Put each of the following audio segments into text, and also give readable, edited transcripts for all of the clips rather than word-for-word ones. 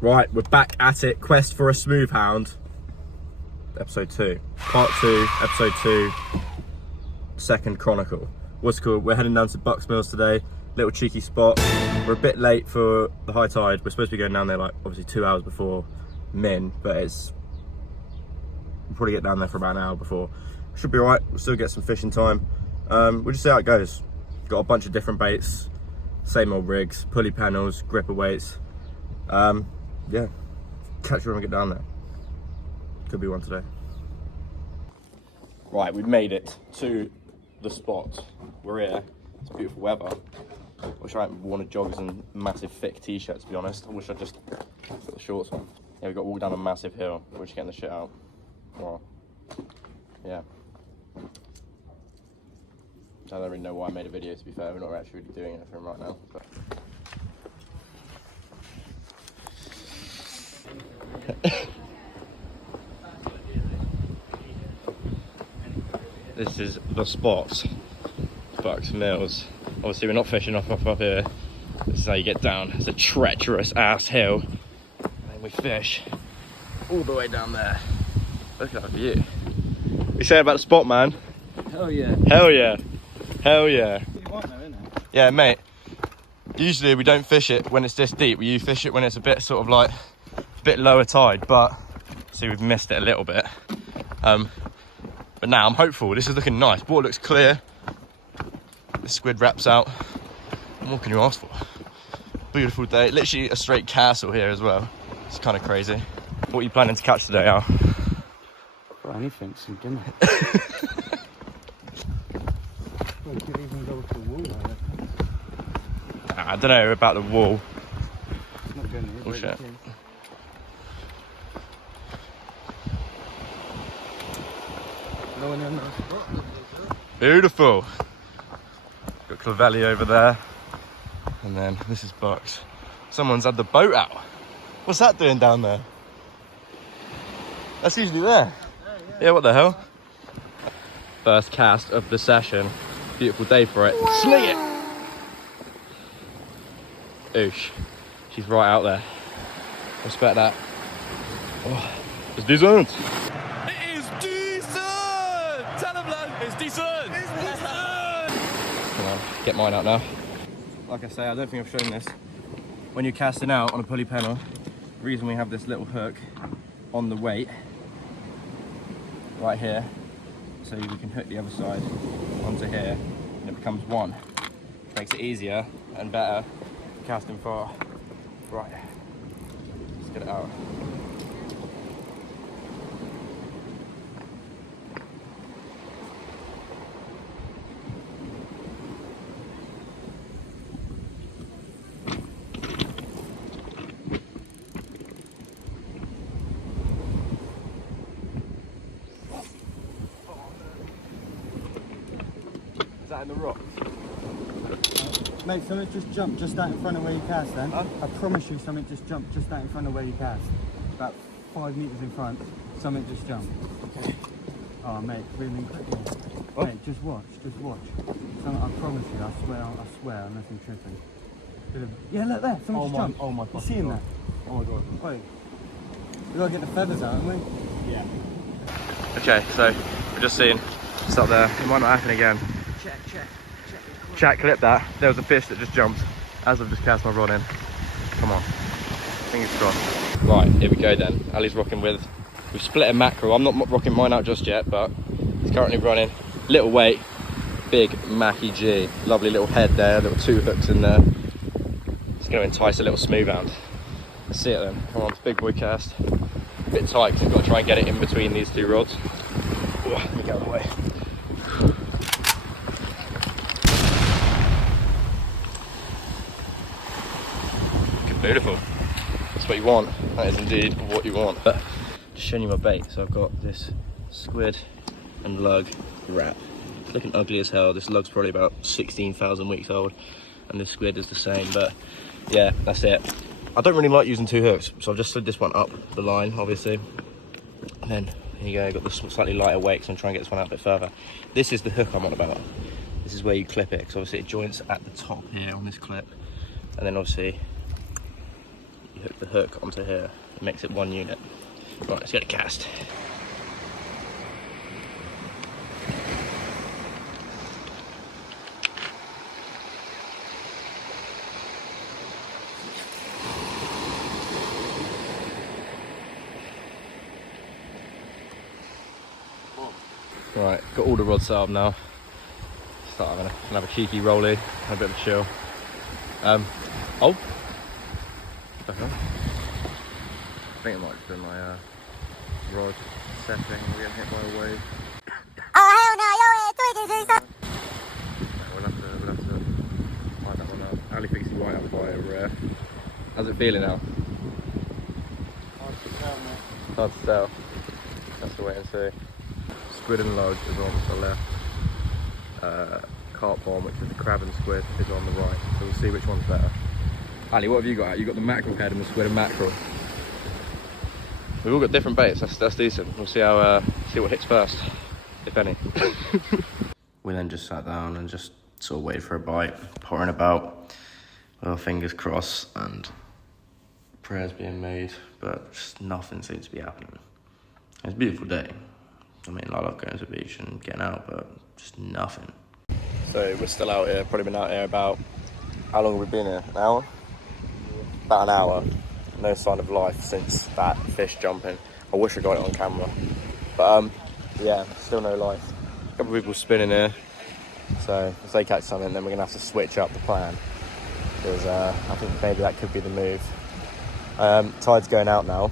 Right, we're back at it. Quest for a smooth hound. Episode 2. Part 2, episode 2. Second chronicle. What's cool? We're heading down to Bucks Mills today. Little cheeky spot. We're a bit late for the high tide. We're supposed to be going down there like obviously 2 hours before min, but we'll probably get down there for about an hour before. Should be alright. We'll still get some fishing time. We'll just see how it goes. Got a bunch of different baits, same old rigs, pulley panels, gripper weights. Yeah, catch you when we get down there. Could be one today. Right, we've made it to the spot. We're here. It's beautiful weather. Wish I hadn't worn a joggers and massive thick t-shirt, to be honest. I wish I'd just put the shorts on. Yeah, we've got to walk down a massive hill. We're just getting the shit out. Well, yeah. I don't really know why I made a video, to be fair. We're not actually really doing anything right now. But... This is the spot, Bucks Mills. Obviously we're not fishing off here. This is how you get down. It's a treacherous ass hill. And we fish all the way down there. Look at that view. What you say about the spot, man? Hell yeah. Hell yeah. Hell yeah. You want though, innit? Yeah, mate. Usually we don't fish it when it's this deep. We fish it when it's a bit sort of like a bit lower tide, but see, we've missed it a little bit. But now I'm hopeful. This is looking nice. Water looks clear. The squid wraps out. And what can you ask for? Beautiful day. Literally a straight castle here as well. It's kind of crazy. What are you planning to catch today, Al? For anything, some dinner. Well, you could even go to the wall, I reckon. I don't know about the wall. It's not going to Oh shit. No one knows. Beautiful. Got Clavelli over there. And then this is Bucks. Someone's had the boat out. What's that doing down there? That's usually there. Yeah, what the hell? First cast of the session. Beautiful day for it. Sling it! Oosh. She's right out there. Respect that. Oh, it's decent. It is decent! Tell them, lad, it's decent! It's decent! Come on, get mine out now. Like I say, I don't think I've shown this. When you're casting out on a pulley panel, the reason we have this little hook on the weight, right here, so we can hook the other side onto here, and it becomes one. Makes it easier and better casting far. Right, let's get it out. Is that in the rock? Mate, something just jumped just out in front of where you cast then. Huh? I promise you something just jumped just out in front of where you cast. About 5 metres in front, something just jumped. Okay. Oh mate, really quickly. What? Mate, just watch. Something, I promise you, I swear, unless I'm tripping. Yeah, look there, something just jumped. Oh my You see him there? Oh my god. Wait. We gotta get the feathers out, haven't we? Yeah. Okay, so we're just seeing, just up there. It might not happen again. Chat, clip that. There was a fish that just jumped as I've just cast my rod in. Come on. Fingers crossed. Right, here we go then. Ali's rocking with, we've split a mackerel. I'm not rocking mine out just yet, but he's currently running. Little weight, big Mackie G. Lovely little head there, little 2 hooks in there. It's going to entice a little smooth hound. Let's see it then. Come on, big boy cast. A bit tight because we've got to try and get it in between these 2 rods. Oh, let me get out of the way. Beautiful. That's what you want. That is indeed what you want. But just showing you my bait. So I've got this squid and lug wrap. It's looking ugly as hell. This lug's probably about 16,000 weeks old, and this squid is the same. But yeah, that's it. I don't really like using 2 hooks, so I've just slid this one up the line, obviously. And then here you go. I've got this slightly lighter weight, so I'm trying to get this one out a bit further. This is the hook I'm on about. This is where you clip it, because obviously it joints at the top here on this clip, and then obviously you hook the hook onto here. It makes it one unit. Right, let's get a cast. Right, got all the rods set up now. Start having have a cheeky rollie, have a bit of a chill. Oh, what the hell? I think it might have been my rod setting. We're getting hit by a wave. Oh hell no, you're here tweaking, We'll have to find that one out. Ali thinks he might have quite a rare. How's it feeling now? Hard to tell. That's the way and see. Squid and lug is on the left. Carp bomb, which is the crab and squid, is on the right. So we'll see which one's better. Ali, what have you got out? You've got the mackerel head and the squid and mackerel. We've all got different baits. That's decent. We'll see how see what hits first, if any. We then just sat down and just sort of waited for a bite, pouring about, with our fingers crossed and prayers being made, but just nothing seems to be happening. It's a beautiful day. I mean, I love going to the beach and getting out, but just nothing. So we're still out here, probably been out here about, how long have we been here? An hour? About an hour. No sign of life since that fish jumping. I wish I got it on camera. But yeah, still no life. A couple of people spinning here. So if they catch something, then we're gonna have to switch up the plan. Because I think maybe that could be the move. Tide's going out now,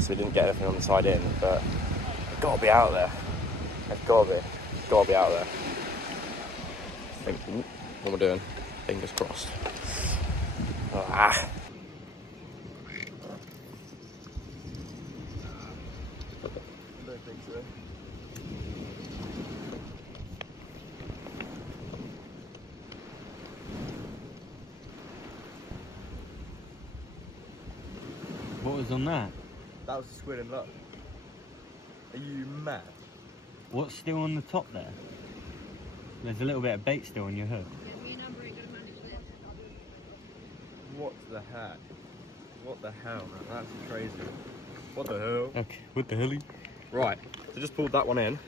so we didn't get anything on the tide in, but it's gotta be out there. It's gotta be out there. I think, what we're doing, fingers crossed. Ah. I don't think so. What was on that? That was a squid and luck. Are you mad? What's still on the top there? There's a little bit of bait still on your hook. What the heck? What the hell, man? That's crazy. What the hell? Okay, what the hell? Right, so just pulled that one in.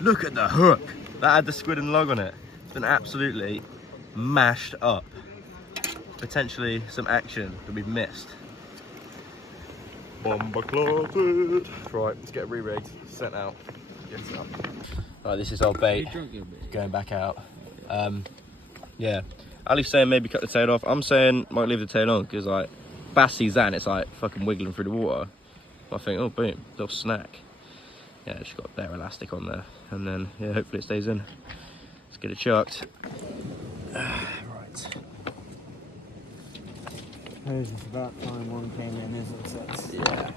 Look at the hook. That had the squid and lug on it. It's been absolutely mashed up. Potentially some action that we've missed. Bomber clotted. Right, let's get re-rigged, sent out, get it up. Right, this is our bait, going back out. Yeah, Ali's saying maybe cut the tail off. I'm saying might leave the tail on because like Bass sees that and it's like fucking wiggling through the water. I think, oh boom, little snack. Yeah, just got a bare elastic on there, and then yeah, hopefully it stays in. Let's get it chucked. Right. It's about time one came in, isn't it? Yeah.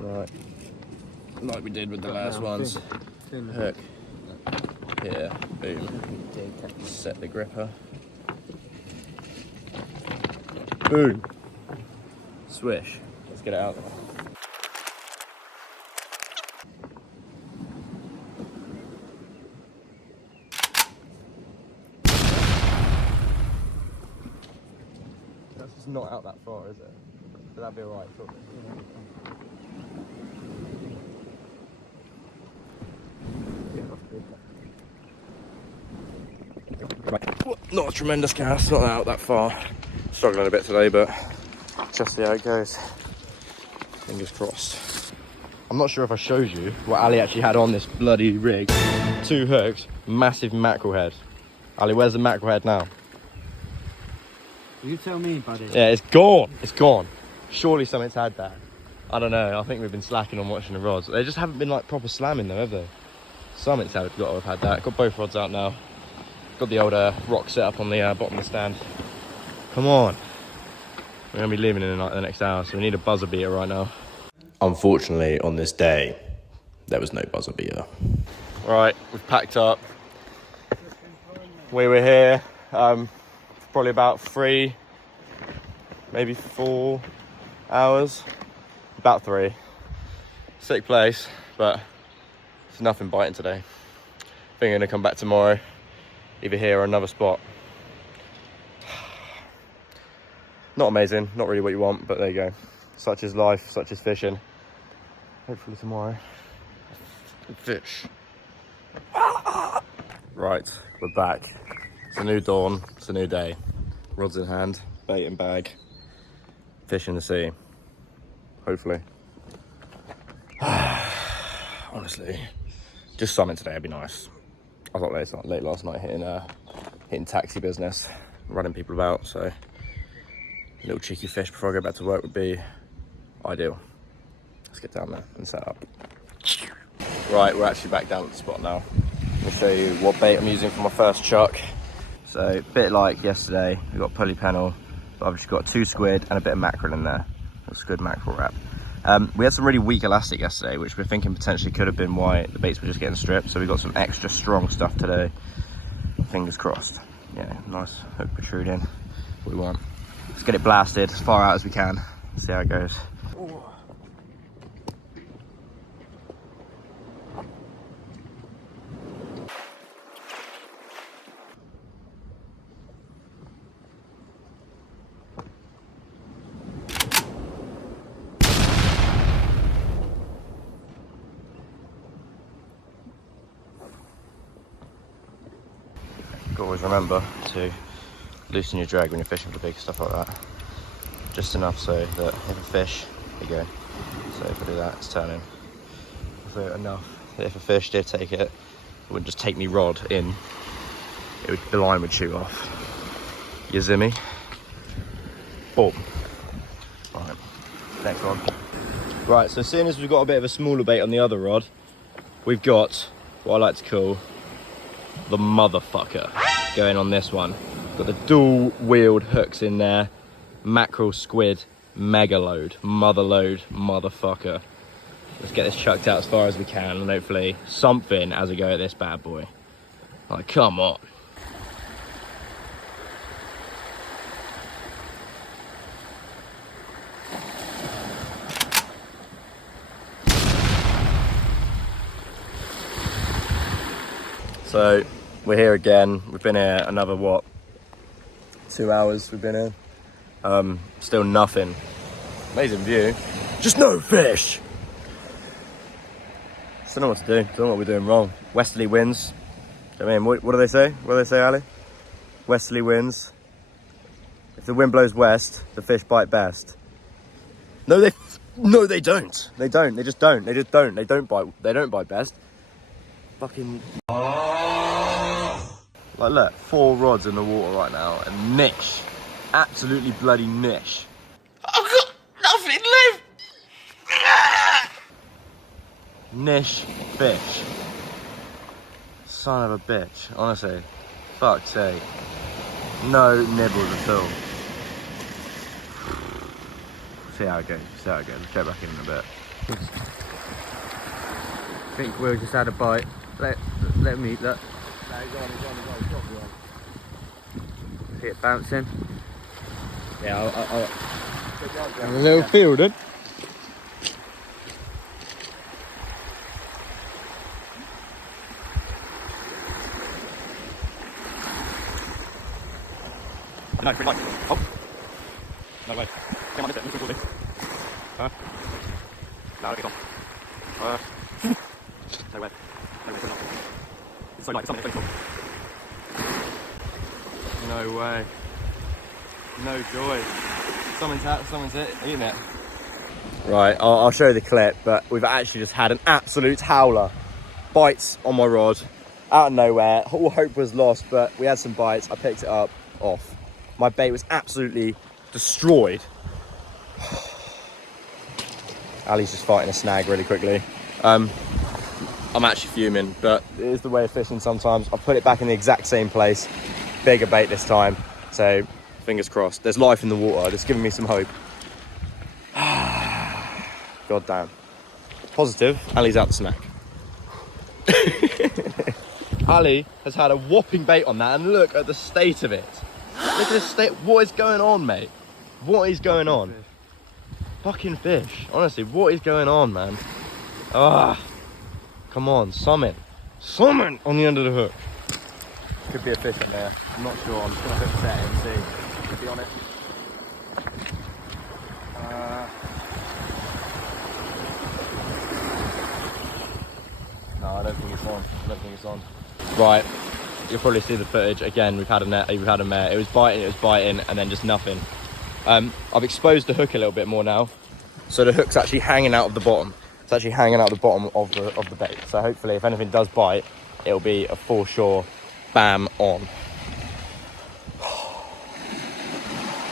Right. Like we did with the last ones. Hook. Here. Boom. Set the gripper. Boom. Swish. Let's get it out there. That's just not out that far, is it? But that'd be alright, probably. Not a tremendous cast, not out that far. Struggling a bit today, but just see how it goes. Fingers crossed. I'm not sure if I showed you what Ali actually had on this bloody rig. 2 hooks, massive mackerel head. Ali, where's the mackerel head now? You tell me, buddy. Yeah, it's gone. It's gone. Surely something's had that. I don't know. I think we've been slacking on watching the rods. They just haven't been like proper slamming though, have they? Something's got to have had that. Got both rods out now. Got the old rock set up on the bottom of the stand. Come on. We're going to be leaving in the next hour, so we need a buzzer beater right now. Unfortunately, on this day, there was no buzzer beater. Right, we've packed up. We were here probably about 3, maybe 4 hours. About 3. Sick place, but there's nothing biting today. I think I'm going to come back tomorrow, either here or another spot. Not amazing, not really what you want, but there you go. Such is life, such is fishing. Hopefully tomorrow. Fish. Right, we're back. It's a new dawn, it's a new day. Rods in hand, bait in bag, fish in the sea. Hopefully. Honestly, just something today would be nice. I was up late last night hitting taxi business, running people about, so a little cheeky fish before I go back to work would be ideal. Let's get down there and set up. Right, we're actually back down at the spot now. I'll show you what bait I'm using for my first chuck. So, a bit like yesterday, we've got pulley pennel, but I've just got 2 squid and a bit of mackerel in there. A squid mackerel wrap. We had some really weak elastic yesterday, which we're thinking potentially could have been why the baits were just getting stripped. So we got some extra strong stuff today. Fingers crossed. Yeah, nice hook protruding. What we want. Let's get it blasted as far out as we can. See how it goes. Always remember to loosen your drag when you're fishing for big stuff like that. Just enough so that if a fish, there you go. So if I do that, it's turning. So enough that if a fish did take it, it wouldn't just take me rod in. The line would shoot off. You see me? Boom. Right, next one. Right, so seeing as we've got a bit of a smaller bait on the other rod, we've got what I like to call the motherfucker going on this one. Got the dual wheeled hooks in there, mackerel, squid, mega load, mother load, motherfucker. Let's get this chucked out as far as we can and hopefully something as we go at this bad boy. Like, come on. So we're here again. We've been here another, what, 2 hours we've been here. Still nothing. Amazing view. Just no fish. Still don't know what to do. Don't know what we're doing wrong. Westerly winds. I mean, what do they say? What do they say, Ali? Westerly winds. If the wind blows west, the fish bite best. No, they don't. They don't. They just don't. They just don't. They don't bite. They don't bite best. Fucking. Like, look, 4 rods in the water right now, and niche. Absolutely bloody niche. I've got nothing left. Niche fish. Son of a bitch, honestly. Fuck's sake. No nibbles at all. See how it goes, see how it goes. Check back in a bit. I think Will just had a bite. Let him eat that. See it bouncing. Yeah, I'll a little field, then. No, pretty much. Oh. No way. Come on, lift it. Lift it. Huh? No, it's on. No way. No way. It's so light. It's something. It's no way. No joy. Someone's eating it. Right, I'll show you the clip, but we've actually just had an absolute howler. Bites on my rod, out of nowhere. All hope was lost, but we had some bites. I picked it up, off. My bait was absolutely destroyed. Ali's just fighting a snag really quickly. I'm actually fuming, but it is the way of fishing sometimes. I'll put it back in the exact same place. Bigger bait this time, so fingers crossed. There's life in the water. It's giving me some hope. God damn. Positive, Ali's out the snack. Ali has had a whopping bait on that, and look at the state of it. Look at the state. What is going on, mate? What is going on? Fucking fish. Honestly, what is going on, man? Ah, come on, summon on the end of the hook. Could be a fish in there. I'm not sure. I'm just gonna put the set in and see. Could be on it. gloves on. Right, you'll probably see the footage again. We've had a mare. It was biting, and then just nothing. I've exposed the hook a little bit more now, so the hook's actually hanging out of the bottom. It's actually hanging out the bottom of the bait. So hopefully, if anything does bite, it'll be a for sure bam on.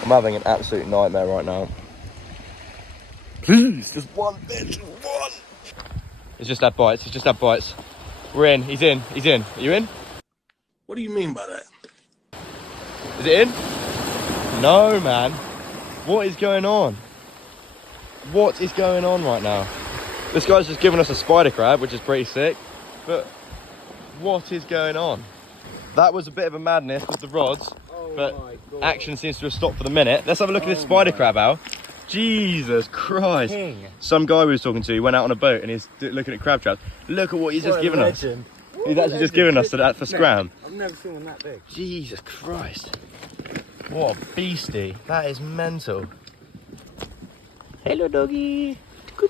I'm having an absolute nightmare right now. Please, just one bitch, one. It's just had bites. It's just had bites. We're in. He's in. He's in. Are you in? What do you mean by that? Is it in? No, man. What is going on? What is going on right now? This guy's just given us a spider crab, which is pretty sick. But what is going on? That was a bit of a madness with the rods, but action seems to have stopped for the minute. Let's have a look at this spider crab, Al. Jesus Christ. King. Some guy we was talking to, he went out on a boat and he's looking at crab traps. Look at what he's just given us. He's actually just given us that for scram. I've never seen one that big. Jesus Christ. What a beastie. That is mental. Hello, doggy. We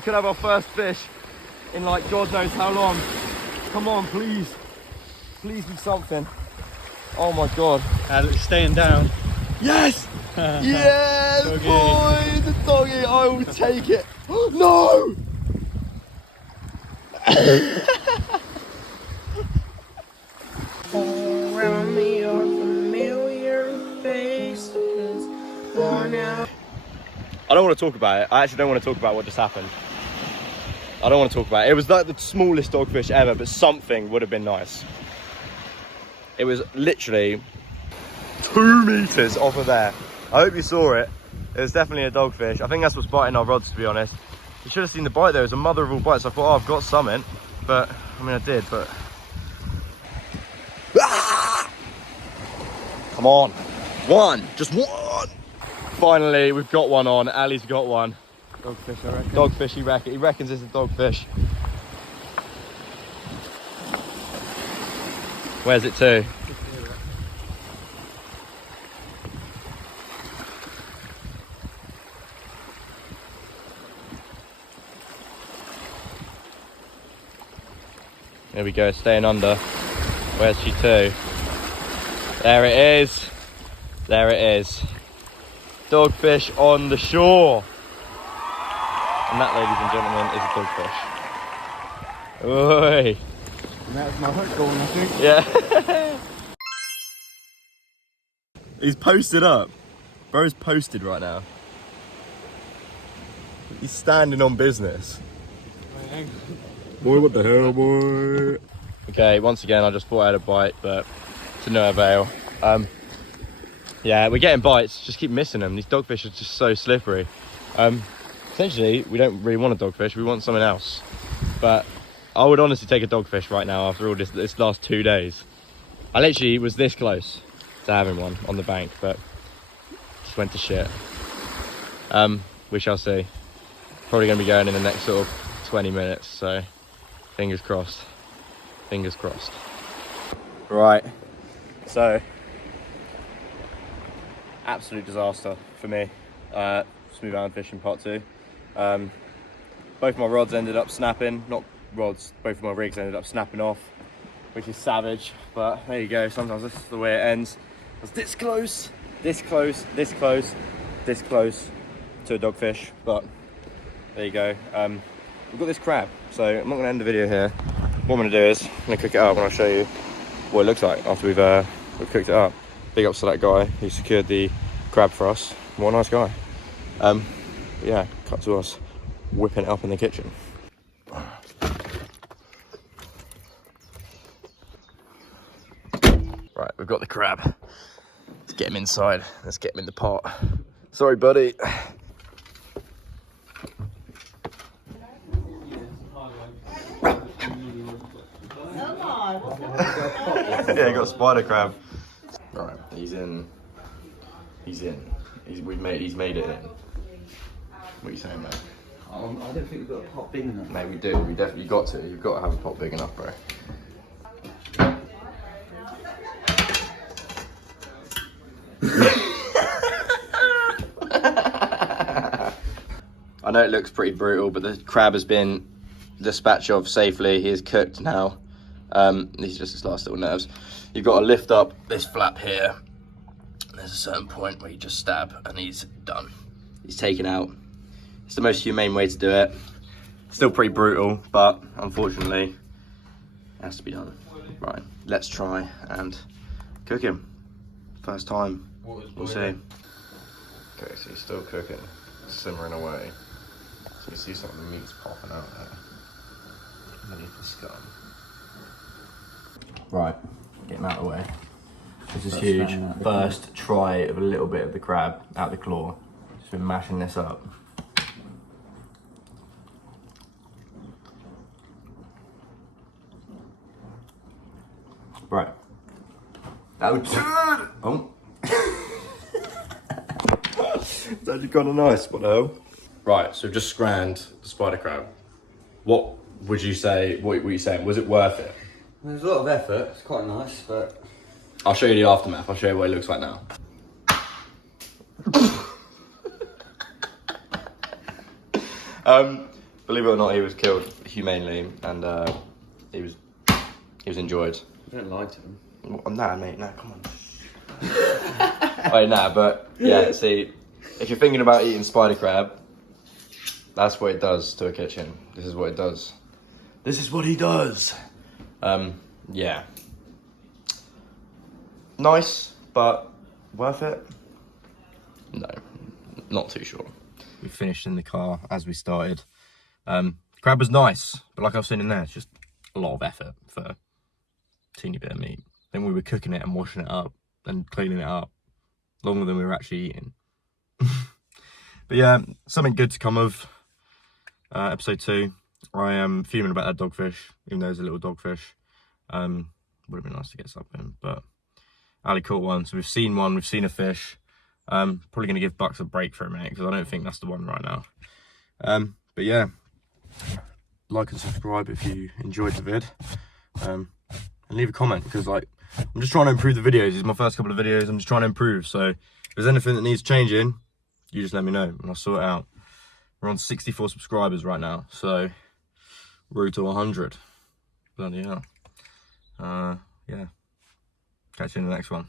could have our first fish in like God knows how long. Come on, please. Please be something. Oh my God. It's staying down. Yes! Yes, Doggy. boy! The doggy, I will take it. No! Around me are familiar faces, worn out. I don't want to talk about it. I actually don't want to talk about what just happened. I don't want to talk about it. It was like the smallest dogfish ever, but something would have been nice. It was literally 2 meters off of there. I hope you saw it. It was definitely a dogfish. I think that's what's biting our rods, to be honest. You should have seen the bite there. It was a mother of all bites. I thought, oh, I've got something. But, I mean, I did, but... Ah! Come on. One. Just one. Finally, we've got one on. Ali's got one. Dogfish, I reckon. Dogfish, he reckons it's a dogfish. Where's it to? There we go, staying under. Where's she to? There it is. There it is. Dogfish on the shore. And that, ladies and gentlemen, is a dogfish. Oi. And that's my hook going, I think. Yeah. He's posted up. Bro's posted right now. He's standing on business. Boy, what the hell, boy? Okay, once again, I just thought I had a bite, but to no avail. Yeah, we're getting bites, just keep missing them. These dogfish are just so slippery. Essentially, we don't really want a dogfish, we want something else. But I would honestly take a dogfish right now after all this last 2 days. I literally was this close to having one on the bank, but just went to shit. We shall see. Probably going to be going in the next sort of 20 minutes, so fingers crossed. Fingers crossed. Right, so absolute disaster for me. Smooth hound fishing part 2. Both my rods ended up snapping, not rods, both of my rigs ended up snapping off, which is savage, but there you go. Sometimes this is the way it ends. I was this close, this close, this close, this close to a dogfish, but there you go. We've got this crab, so I'm not going to end the video here. What I'm going to do is I'm going to cook it up and I'll show you what it looks like after we've cooked it up. Big ups to that guy who secured the crab for us. What a nice guy. But yeah, cut to us whipping it up in the kitchen. Right, we've got the crab. Let's get him inside. Let's get him in the pot. Sorry, buddy. Yeah, got spider crab. Right, he's in. He's in. He's made it in. What are you saying, mate? I don't think we've got a pot big enough. Mate, we do. We definitely got to. You've got to have a pot big enough, bro. I know it looks pretty brutal, but the crab has been dispatched of safely. He is cooked now. These are just his last little nerves. You've got to lift up this flap here. There's a certain point where you just stab and he's done. He's taken out. It's the most humane way to do it. Still pretty brutal, but unfortunately, it has to be done. Right, let's try and cook him. First time, we'll see. Okay, so he's still cooking, simmering away. So you see some of the meat's popping out there underneath the scum. Right, get him out of the way. This is huge. First try of a little bit of the crab out the claw. Just been mashing this up. Right. That was good. Oh. It's actually kind of nice, what the hell? Right, so just scranned the spider crab. What would you say, what were you saying? Was it worth it? There's a lot of effort. It's quite nice, but I'll show you the aftermath. I'll show you what it looks like now. Believe it or not, he was killed humanely, and he was enjoyed. I don't like him. Nah, mate, nah, come on. Wait, nah, but yeah, see, if you're thinking about eating spider crab, that's what it does to a kitchen. This is what it does. This is what he does. Yeah. Nice, but worth it? No, not too sure. We finished in the car as we started. Crab was nice, but like I was saying in there, it's just a lot of effort for a teeny bit of meat. Then we were cooking it and washing it up and cleaning it up longer than we were actually eating. But yeah, something good to come of episode 2. I am fuming about that dogfish, even though it's a little dogfish. Would have been nice to get something, but Ali caught one, so we've seen one, we've seen a fish. Probably going to give Bucks a break for a minute, because I don't think that's the one right now. But yeah, like and subscribe if you enjoyed the vid. And leave a comment, because like, I'm just trying to improve the videos. These are my first couple of videos, I'm just trying to improve. So if there's anything that needs changing, you just let me know and I'll sort it out. We're on 64 subscribers right now, so road to 100. Bloody hell. Yeah. Catch you in the next one.